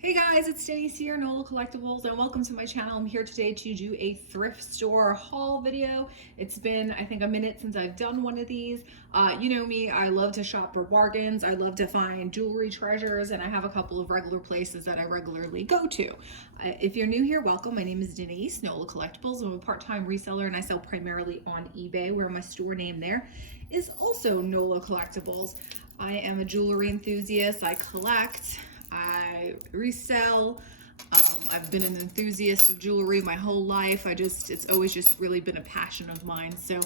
Hey guys, it's Denise here, Nola Collectibles, and welcome to my channel. I'm here today to do a thrift store haul video. It's been, I think, a minute since I've done one of these. You know me, I love to shop for bargains. I love to find jewelry treasures, and I have a couple of regular places that I regularly go to. If you're new here, welcome. My name is Denise, Nola Collectibles. I'm a part-time reseller, and I sell primarily on eBay, where my store name there is also Nola Collectibles. I am a jewelry enthusiast. I collect. I resell. I've been an enthusiast of jewelry my whole life. It's always just really been a passion of mine. So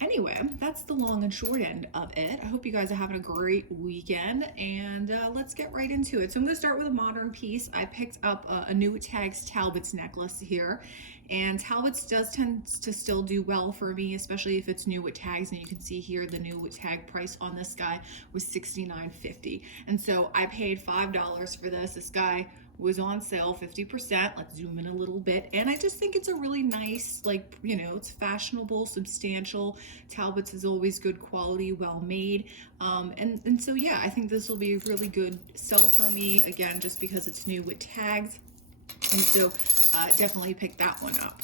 anyway, that's the long and short end of it. I hope you guys are having a great weekend, and let's get right into it. So I'm gonna start with a modern piece. I picked up a new Tags Talbots necklace here, and Talbots does tend to still do well for me, especially if it's new with tags. And you can see here the new tag price on this guy was $69.50, and so I paid $5 for this. This guy was on sale 50%. Let's zoom in a little bit. And I just think it's a really nice, like, you know, it's fashionable, substantial. Talbots is always good quality, well made. And so yeah, I think this will be a really good sell for me, again, just because it's new with tags. And so definitely pick that one up.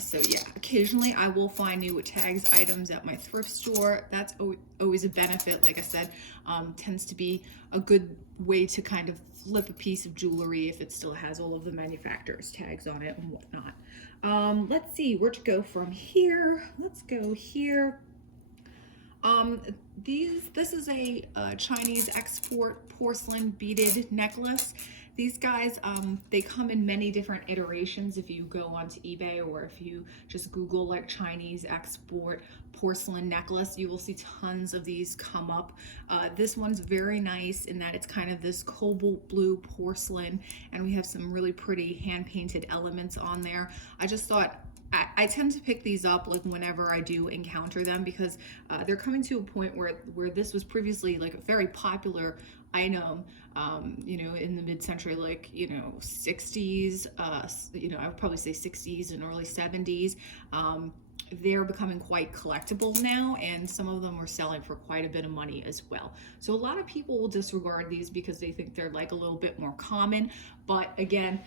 So yeah, occasionally I will find new with tags items at my thrift store. That's always a benefit. Like I said, tends to be a good way to kind of flip a piece of jewelry if it still has all of the manufacturer's tags on it and whatnot. Let's see where to go from here. Let's go here. This is a Chinese export porcelain beaded necklace. These guys, they come in many different iterations. If you go onto eBay or if you just Google like Chinese export porcelain necklace, you will see tons of these come up. This one's very nice in that it's kind of this cobalt blue porcelain, and we have some really pretty hand painted elements on there. I just thought, I tend to pick these up like whenever I do encounter them, because they're coming to a point where this was previously like a very popular item, you know, in the mid-century, like, you know, 60s, you know, I would probably say 60s and early 70s. They're becoming quite collectible now, and some of them are selling for quite a bit of money as well. So a lot of people will disregard these because they think they're like a little bit more common, but again,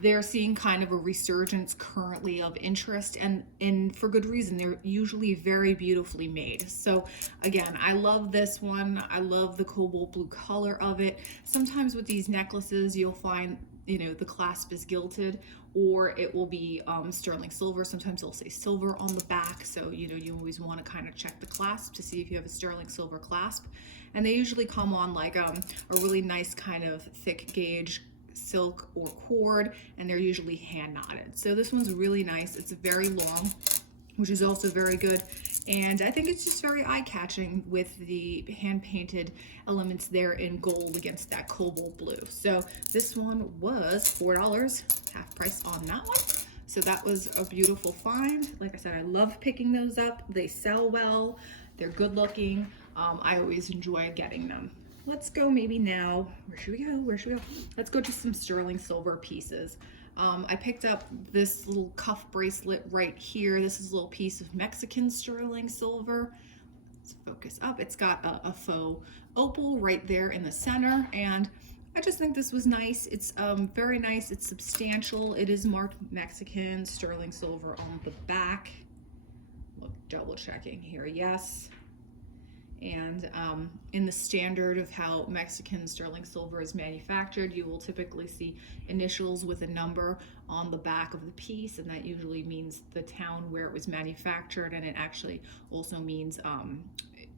they're seeing kind of a resurgence currently of interest, and for good reason. They're usually very beautifully made. So again, I love this one. I love the cobalt blue color of it. Sometimes with these necklaces, you'll find, you know, the clasp is gilded, or it will be sterling silver. Sometimes they'll say silver on the back, so you know, you always want to kind of check the clasp to see if you have a sterling silver clasp. And they usually come on like a really nice kind of thick gauge silk or cord, and they're usually hand knotted. So this one's really nice. It's very long, which is also very good. And I think it's just very eye-catching with the hand-painted elements there in gold against that cobalt blue. So this one was $4, half price on that one. So that was a beautiful find. Like I said, I love picking those up. They sell well. They're good looking. I always enjoy getting them. Let's go maybe now. Where should we go? Where should we go? Let's go to some sterling silver pieces. I picked up this little cuff bracelet right here. This is a little piece of Mexican sterling silver. Let's focus up. It's got a faux opal right there in the center, and I just think this was nice. It's very nice. It's substantial. It is marked Mexican sterling silver on the back. Look, double checking here. Yes. And in the standard of how Mexican sterling silver is manufactured, you will typically see initials with a number on the back of the piece, and that usually means the town where it was manufactured, and it actually also means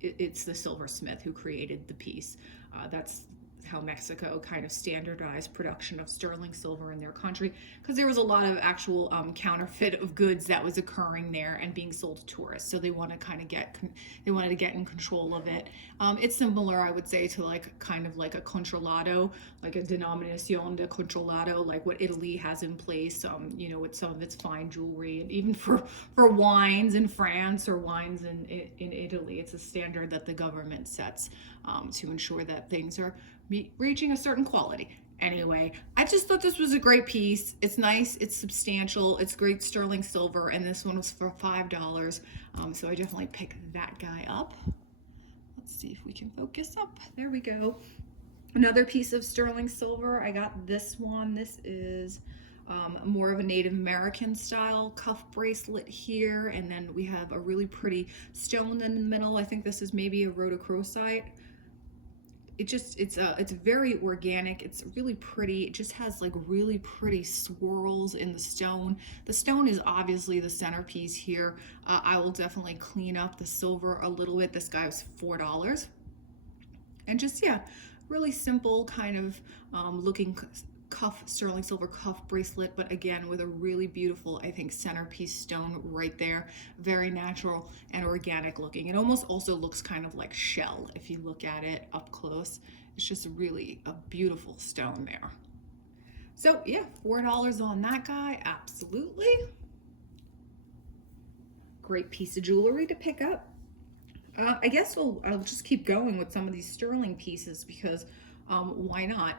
it's the silversmith who created the piece. That's how Mexico kind of standardized production of sterling silver in their country, because there was a lot of actual counterfeit of goods that was occurring there and being sold to tourists. So they want to kind of they wanted to get in control of it. It's similar, I would say, to like kind of like a controlado, like a denominación de controlado, like what Italy has in place, you know, with some of its fine jewelry, and even for wines in France or wines in Italy. It's a standard that the government sets to ensure that things are reaching a certain quality. Anyway, I just thought this was a great piece. It's nice, it's substantial, it's great sterling silver, and this one was for $5. So I definitely picked that guy up. Let's see if we can focus up. There we go. Another piece of sterling silver, I got this one. This is more of a Native American style cuff bracelet here, and then we have a really pretty stone in the middle. I think this is maybe a rhodochrosite. It's very organic. It's really pretty. It just has like really pretty swirls in the stone. The stone is obviously the centerpiece here. I will definitely clean up the silver a little bit. This guy was $4. And just, yeah, really simple kind of looking sterling silver cuff bracelet, but again with a really beautiful, I think, centerpiece stone right there. Very natural and organic looking. It almost also looks kind of like shell if you look at it up close. It's just really a beautiful stone there. So yeah, $4 on that guy, absolutely. Great piece of jewelry to pick up. I guess I'll just keep going with some of these sterling pieces because why not?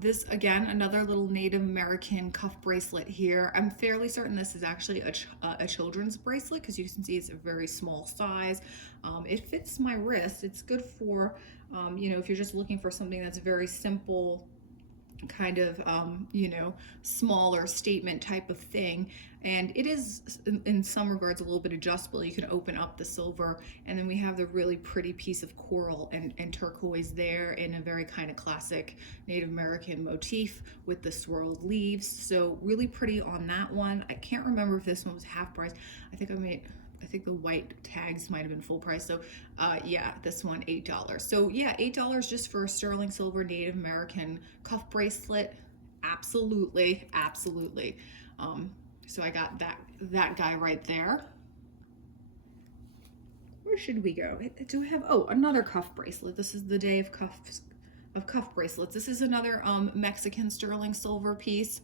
This, again, another little Native American cuff bracelet here. I'm fairly certain this is actually a children's bracelet because you can see it's a very small size. It fits my wrist. It's good for, you know, if you're just looking for something that's very simple, kind of you know, smaller statement type of thing. And it is in some regards a little bit adjustable. You can open up the silver, and then we have the really pretty piece of coral and turquoise there in a very kind of classic Native American motif with the swirled leaves. So really pretty on that one. I can't remember if this one was half price. I think the white tags might have been full price. So yeah, this one $8. So yeah, $8 just for a sterling silver Native American cuff bracelet. Absolutely, absolutely. So I got that guy right there. Where should we go? Do we have, oh, another cuff bracelet. This is the day of cuff bracelets. This is another Mexican sterling silver piece.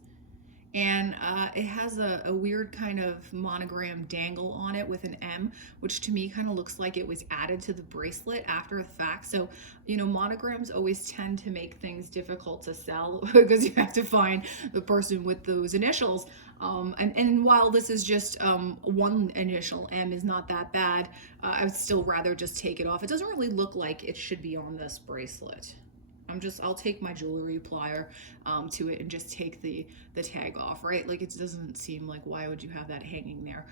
And it has a weird kind of monogram dangle on it with an M, which to me kind of looks like it was added to the bracelet after the fact. So, you know, monograms always tend to make things difficult to sell because you have to find the person with those initials. And while this is just one initial, M is not that bad, I would still rather just take it off. It doesn't really look like it should be on this bracelet. I'll take my jewelry plier to it and just take the tag off, right? Like, it doesn't seem like, why would you have that hanging there?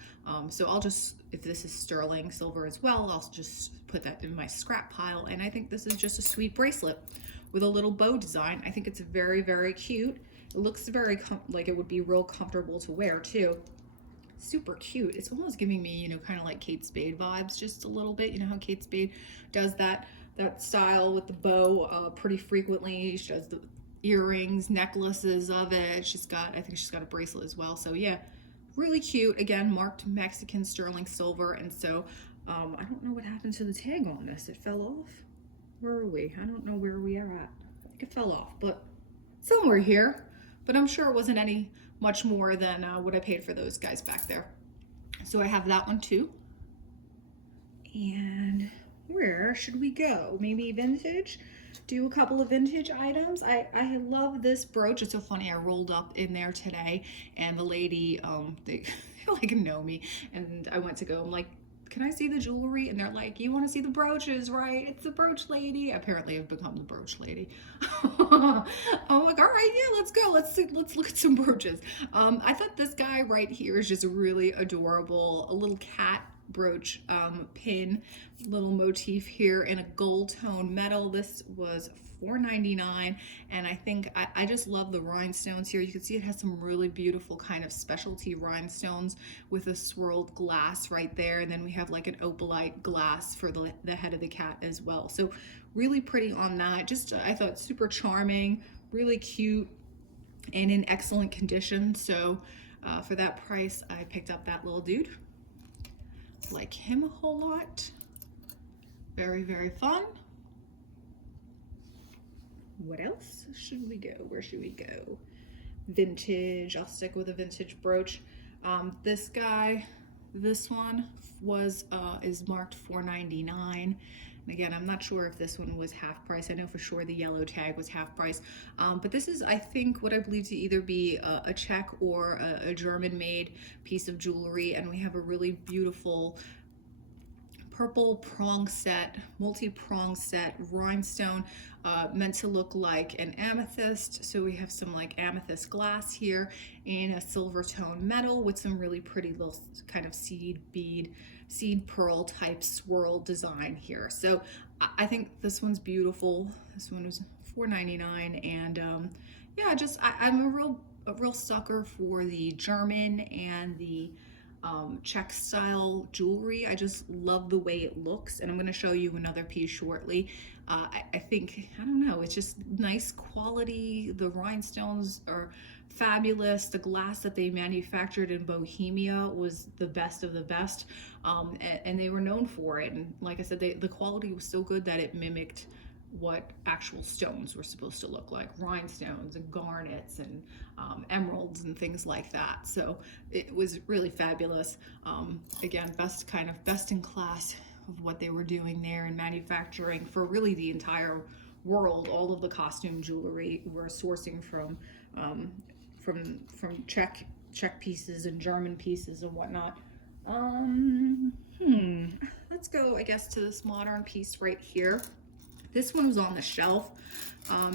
So I'll just, if this is sterling silver as well, I'll just put that in my scrap pile. And I think this is just a sweet bracelet with a little bow design. I think it's very, very cute. It looks very like it would be real comfortable to wear too. Super cute. It's almost giving me, you know, kind of like Kate Spade vibes just a little bit. You know how Kate Spade does that style with the bow pretty frequently. She does the earrings, necklaces of it. I think she's got a bracelet as well. So yeah, really cute. Again, marked Mexican sterling silver. And so I don't know what happened to the tag on this. It fell off. Where are we? I don't know where we are at. I think it fell off, but somewhere here. But I'm sure it wasn't any much more than what I paid for those guys back there. So I have that one too. And where should we go? Maybe vintage? Do a couple of vintage items. I love this brooch. It's so funny. I rolled up in there today, and the lady, they like know me, and I went to go. I'm like, can I see the jewelry? And they're like, you want to see the brooches, right? It's the brooch lady. Apparently I've become the brooch lady. I'm like, all right, yeah, let's go. Let's look at some brooches. I thought this guy right here is just really adorable. A little cat brooch pin, little motif here in a gold tone metal. This was $4.99, and I think I just love the rhinestones here. You can see it has some really beautiful kind of specialty rhinestones with a swirled glass right there, and then we have like an opalite glass for the head of the cat as well. So really pretty on that. Just I thought super charming, really cute, and in excellent condition. So for that price, I picked up that little dude. Like him a whole lot. Very, very fun. What else should we go? Where should we go? Vintage. I'll stick with a vintage brooch. This guy, this one was is marked $4.99. And again, I'm not sure if this one was half price. I know for sure the yellow tag was half price. But this is, I think, what I believe to either be a Czech or a German-made piece of jewelry. And we have a really beautiful purple prong set, multi-prong set, rhinestone, meant to look like an amethyst. So we have some like amethyst glass here in a silver tone metal with some really pretty little kind of seed bead, seed pearl type swirl design here. So I think this one's beautiful. This one was $4.99, and yeah, just I'm a real sucker for the German and the Czech style jewelry. I just love the way it looks, and I'm going to show you another piece shortly. I think, I don't know, it's just nice quality. The rhinestones are fabulous. The glass that they manufactured in Bohemia was the best of the best, and they were known for it. And like I said, the quality was so good that it mimicked what actual stones were supposed to look like, rhinestones and garnets and emeralds and things like that. So it was really fabulous. Again, best in class of what they were doing there in manufacturing for really the entire world. All of the costume jewelry were sourcing from Czech pieces and German pieces and whatnot. Let's go, I guess, to this modern piece right here. This one was on the shelf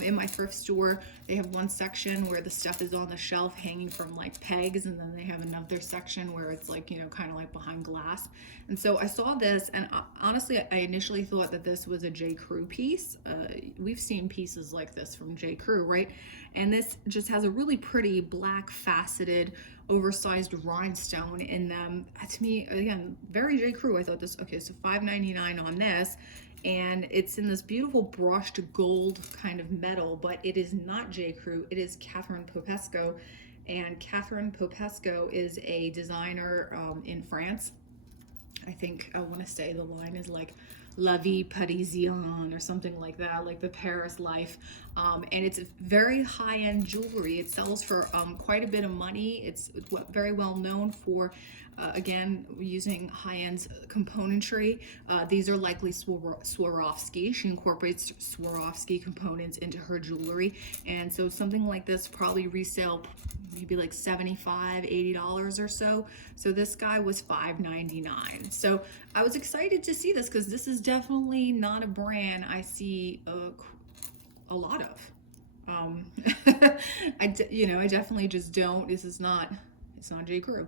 in my thrift store. They have one section where the stuff is on the shelf hanging from like pegs, and then they have another section where it's like, you know, kind of like behind glass. And so I saw this, and honestly, I initially thought that this was a J.Crew piece. We've seen pieces like this from J.Crew, right? And this just has a really pretty black faceted oversized rhinestone in them. To me, again, very J.Crew. I thought this, okay, so $5.99 on this. And it's in this beautiful brushed gold kind of metal, but it is not J.Crew, it is Catherine Popesco. And Catherine Popesco is a designer in France. I think, I want to say the line is like La Vie Parisienne or something like that, like the Paris life. And it's very high-end jewelry. It sells for quite a bit of money. It's very well known for again, using high-end componentry. These are likely Swarovski. She incorporates Swarovski components into her jewelry. And so something like this probably resale maybe like $75, $80 or so. So this guy was $5.99. So I was excited to see this because this is definitely not a brand I see a lot of. I definitely just don't. It's not J.Crew.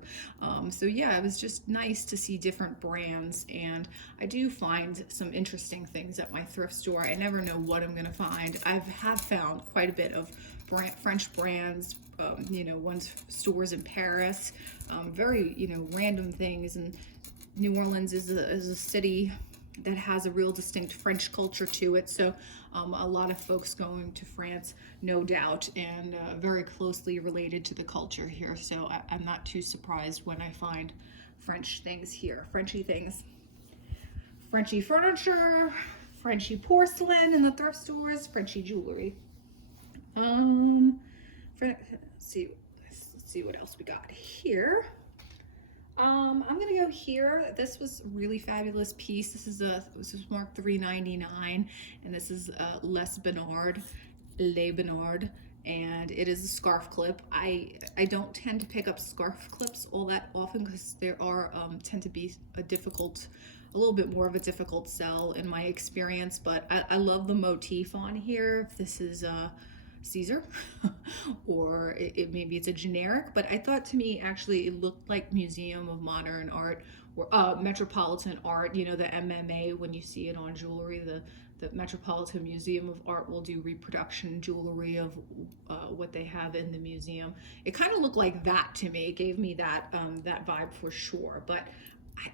So yeah, it was just nice to see different brands, and I do find some interesting things at my thrift store. I never know what I'm gonna find. I have found quite a bit of French brands, stores in Paris, very, random things. And New Orleans is a city that has a real distinct French culture to it. So a lot of folks going to France, no doubt, and very closely related to the culture here. So I'm not too surprised when I find French things here, Frenchy things. Frenchy furniture, Frenchy porcelain in the thrift stores, Frenchy jewelry. Let's see what else we got here. I'm gonna go here. This was a really fabulous piece. This is marked $3.99, and this is Les Bernard, and it is a scarf clip. I don't tend to pick up scarf clips all that often because there are tend to be a little bit more of a difficult sell in my experience. But I love the motif on here. If this is Caesar or maybe it's a generic, but I thought, to me, actually it looked like Museum of Modern Art or Metropolitan Art, the MMA. When you see it on jewelry, the Metropolitan Museum of Art will do reproduction jewelry of what they have in the museum. It kind of looked like that to me. It gave me that that vibe for sure. But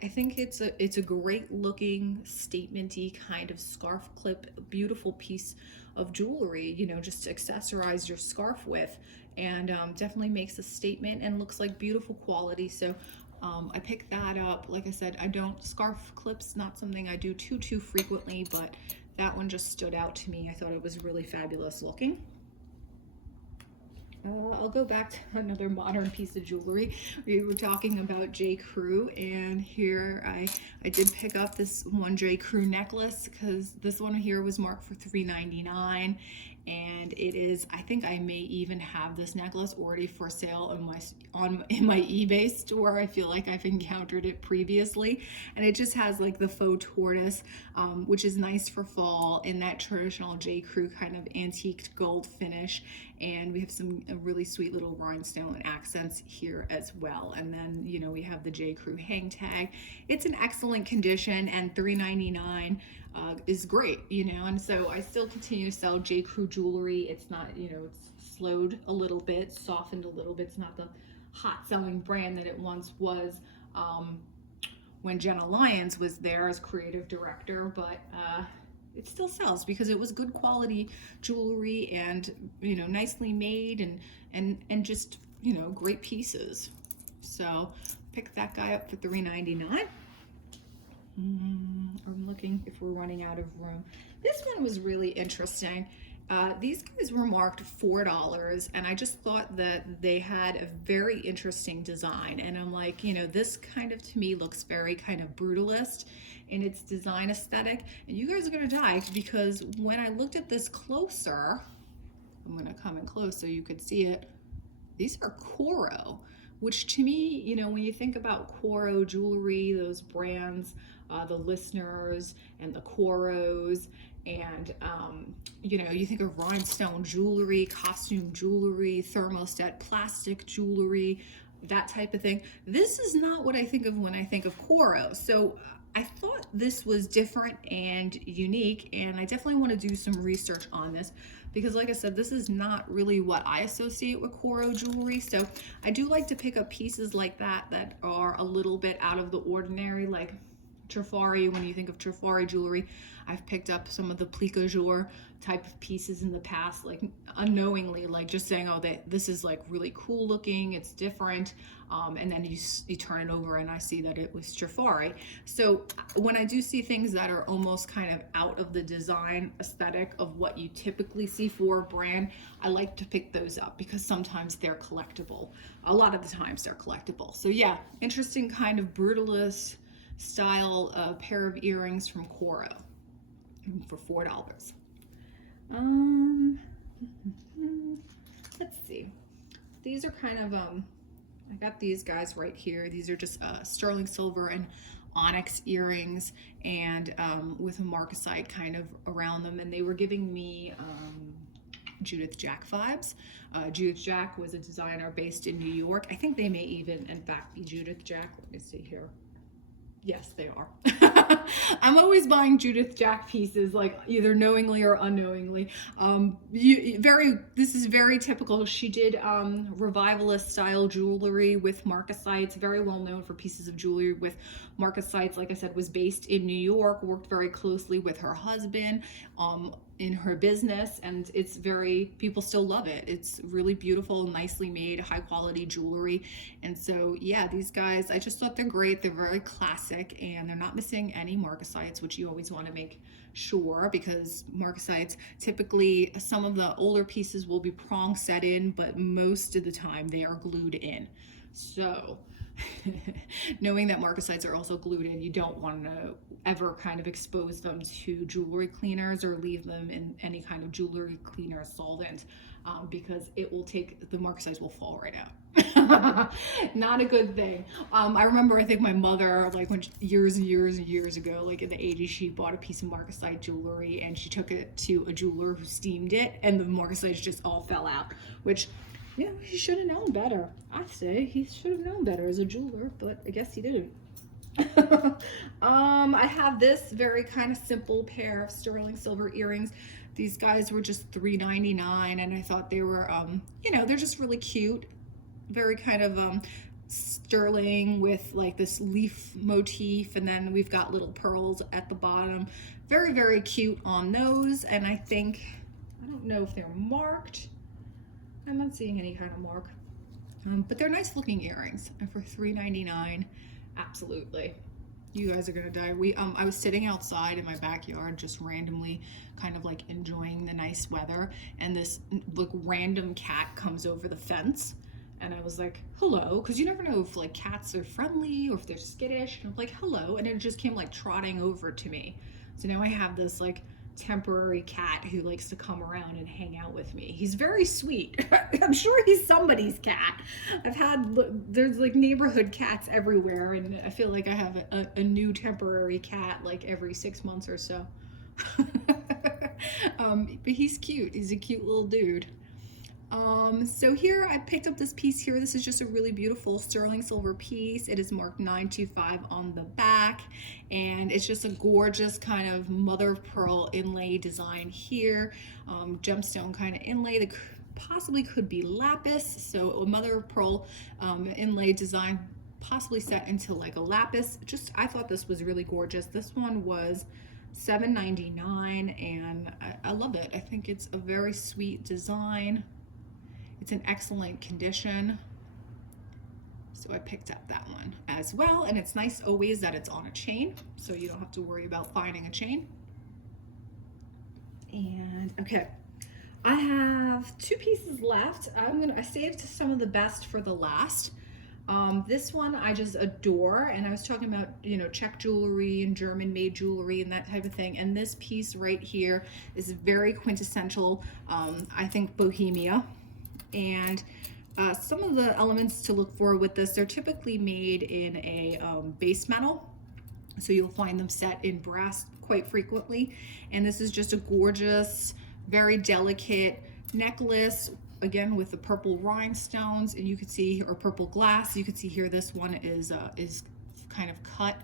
I think it's a great looking statement-y kind of scarf clip, beautiful piece of jewelry, just to accessorize your scarf with, and definitely makes a statement and looks like beautiful quality. So I picked that up. Like I said, scarf clips, not something I do too frequently, but that one just stood out to me. I thought it was really fabulous looking. I'll go back to another modern piece of jewelry. We were talking about J.Crew, and here I did pick up this one J.Crew necklace because this one here was marked for $3.99, and it is, I think I may even have this necklace already for sale in my eBay store. I feel like I've encountered it previously, and it just has like the faux tortoise, which is nice for fall, in that traditional J.Crew kind of antiqued gold finish. And we have some really sweet little rhinestone accents here as well. And then, you know, we have the J.Crew hang tag. It's in excellent condition, and $3.99 is great, you know. And so I still continue to sell J.Crew jewelry. It's not, you know, it's slowed a little bit, softened a little bit. It's not the hot selling brand that it once was when Jenna Lyons was there as creative director, but it still sells because it was good quality jewelry, and, you know, nicely made, and just, you know, great pieces. So pick that guy up for $3.99. I'm looking if we're running out of room. This one was really interesting. These guys were marked $4, and I just thought that they had a very interesting design. And I'm like, you know, this kind of to me looks very kind of brutalist in its design aesthetic. And you guys are gonna die, because when I looked at this closer, I'm gonna come in close so you could see it. These are Coro, which to me, you know, when you think about Coro jewelry, those brands, the Listeners and the Coros, and you know, you think of rhinestone jewelry, costume jewelry, thermoset plastic jewelry, that type of thing. This is not what I think of when I think of Coro. So I thought this was different and unique, and I definitely want to do some research on this, because like I said, this is not really what I associate with Coro jewelry. So I do like to pick up pieces like that that are a little bit out of the ordinary, like Trifari. When you think of Trifari jewelry, I've picked up some of the plica jour type of pieces in the past, like unknowingly, like just saying, oh, this is like really cool looking, it's different, and then you turn it over and I see that it was Trifari. So when I do see things that are almost kind of out of the design aesthetic of what you typically see for a brand, I like to pick those up, because sometimes they're collectible. A lot of the times they're collectible. So yeah, interesting kind of brutalist style pair of earrings from Coro for $4. Let's see. These are kind of I got these guys right here. These are just sterling silver and onyx earrings, and with a marcasite kind of around them, and they were giving me Judith Jack vibes. Judith Jack was a designer based in New York. I think they may even in fact be Judith Jack. Let me see here. Yes, they are. I'm always buying Judith Jack pieces, like either knowingly or unknowingly. This is very typical. She did revivalist style jewelry with marcasites, very well known for pieces of jewelry with marcasites. Like I said, was based in New York, worked very closely with her husband in her business, and it's people still love it. It's really beautiful, nicely made, high quality jewelry. And so yeah, these guys, I just thought they're great. They're very classic, and they're not missing any marcasites, which you always want to make sure, because marcasites, typically some of the older pieces will be prong set in, but most of the time they are glued in. So knowing that marcasites are also glued in, you don't want to ever kind of expose them to jewelry cleaners or leave them in any kind of jewelry cleaner solvent, because the marcasites will fall right out. Not a good thing. I remember, I think my mother, like when years and years and years ago, like in the 80s, she bought a piece of marcasite jewelry and she took it to a jeweler who steamed it, and the marcasites just all fell out, which, you know, he should have known better. I say he should have known better as a jeweler, but I guess he didn't. I have this very kind of simple pair of sterling silver earrings. These guys were just $3.99, and I thought they were, you know, they're just really cute. Very kind of sterling with like this leaf motif, and then we've got little pearls at the bottom. Very, very cute on those, and I don't know if they're marked. I'm not seeing any kind of mark, but they're nice looking earrings, and for $3.99, absolutely. You guys are gonna die. I was sitting outside in my backyard, just randomly kind of like enjoying the nice weather, and this like random cat comes over the fence, and I was like, hello, because you never know if like cats are friendly or if they're skittish, and I'm like, hello, and it just came like trotting over to me. So now I have this like temporary cat who likes to come around and hang out with me. He's very sweet. I'm sure he's somebody's cat. There's like neighborhood cats everywhere, and I feel like I have a new temporary cat like every 6 months or so. But he's cute. He's a cute little dude. So here I picked up this piece here. This is just a really beautiful sterling silver piece. It is marked 925 on the back, and it's just a gorgeous kind of mother of pearl inlay design here. Gemstone kind of inlay that possibly could be lapis. So a mother of pearl inlay design, possibly set into like a lapis. I thought this was really gorgeous. This one was $7.99, and I love it. I think it's a very sweet design. It's in excellent condition, so I picked up that one as well. And it's nice always that it's on a chain, so you don't have to worry about finding a chain. And okay, I have 2 pieces left. I saved some of the best for the last. This one I just adore, and I was talking about, you know, Czech jewelry and German made jewelry and that type of thing. And this piece right here is very quintessential, I think, Bohemia. And some of the elements to look for with this, they're typically made in a base metal. So you'll find them set in brass quite frequently. And this is just a gorgeous, very delicate necklace, again with the purple rhinestones, and you could see, or purple glass. You could see here this one is kind of cut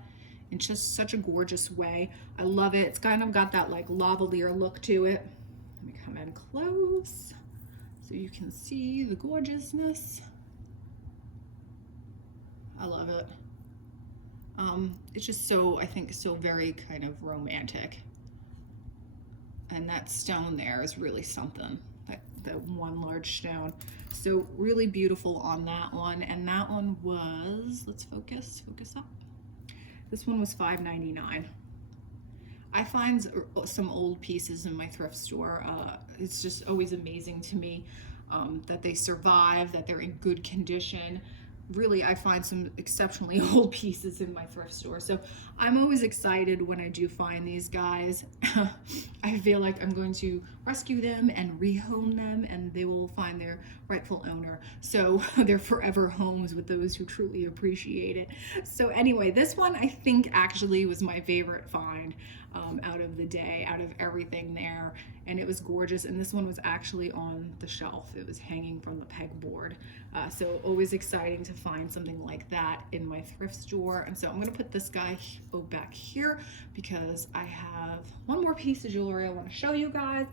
in just such a gorgeous way. I love it. It's kind of got that like lavalier look to it. Let me come in close so you can see the gorgeousness. I love it. It's just so, I think, so very kind of romantic. And that stone there is really something, that one large stone. So really beautiful on that one. And that one was, let's focus up. This one was $5.99. I find some old pieces in my thrift store. It's just always amazing to me that they survive, that they're in good condition. Really, I find some exceptionally old pieces in my thrift store. So I'm always excited when I do find these guys. I feel like I'm going to rescue them and rehome them, and they will find their rightful owner. So they're forever homes with those who truly appreciate it. So anyway, this one I think actually was my favorite find out of the day, out of everything there. And it was gorgeous. And this one was actually on the shelf. It was hanging from the pegboard. So always exciting to find something like that in my thrift store. And so I'm going to put this guy back here because I have one more piece of jewelry I want to show you guys.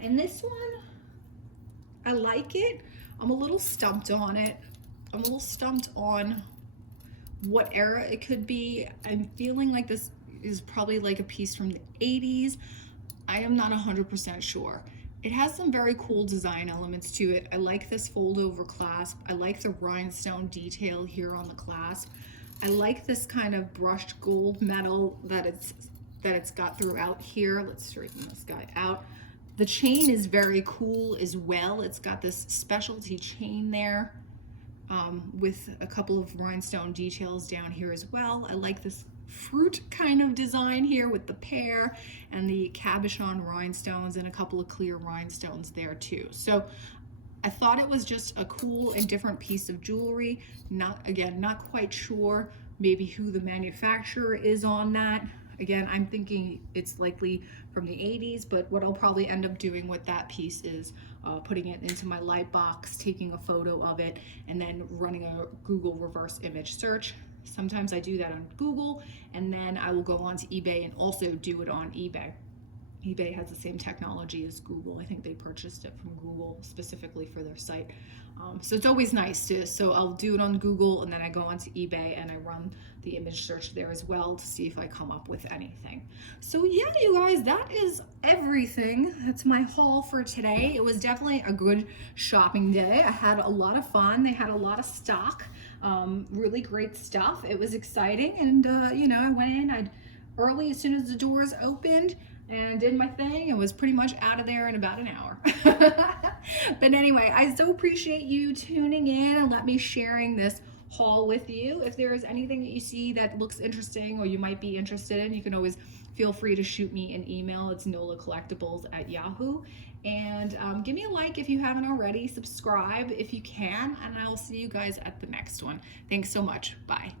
And this one, I like it. I'm a little stumped on it. I'm a little stumped on what era it could be. I'm feeling like this is probably like a piece from the 80s. I am not 100% sure. It has some very cool design elements to it. I like this fold over clasp. I like the rhinestone detail here on the clasp. I like this kind of brushed gold metal that it's got throughout here. Let's straighten this guy out. The chain is very cool as well. It's got this specialty chain there with a couple of rhinestone details down here as well. I like this fruit kind of design here with the pear and the cabochon rhinestones and a couple of clear rhinestones there too. So I thought it was just a cool and different piece of jewelry. Not quite sure maybe who the manufacturer is on that. Again, I'm thinking it's likely from the 80s, but what I'll probably end up doing with that piece is putting it into my light box, taking a photo of it, and then running a Google reverse image search. Sometimes I do that on Google, and then I will go onto eBay and also do it on eBay. eBay has the same technology as Google. I think they purchased it from Google specifically for their site. So it's always nice to, so I'll do it on Google, and then I go onto eBay and I run the image search there as well to see if I come up with anything. So yeah, you guys, that is everything. That's my haul for today. It was definitely a good shopping day. I had a lot of fun. They had a lot of stock, really great stuff. It was exciting, and you know, I went in early as soon as the doors opened and did my thing and was pretty much out of there in about an hour. But anyway, I so appreciate you tuning in and let me sharing this haul with you. If there is anything that you see that looks interesting or you might be interested in, you can always feel free to shoot me an email. It's nolacollectibles@yahoo. And give me a like if you haven't already. Subscribe if you can, and I will see you guys at the next one. Thanks so much. Bye.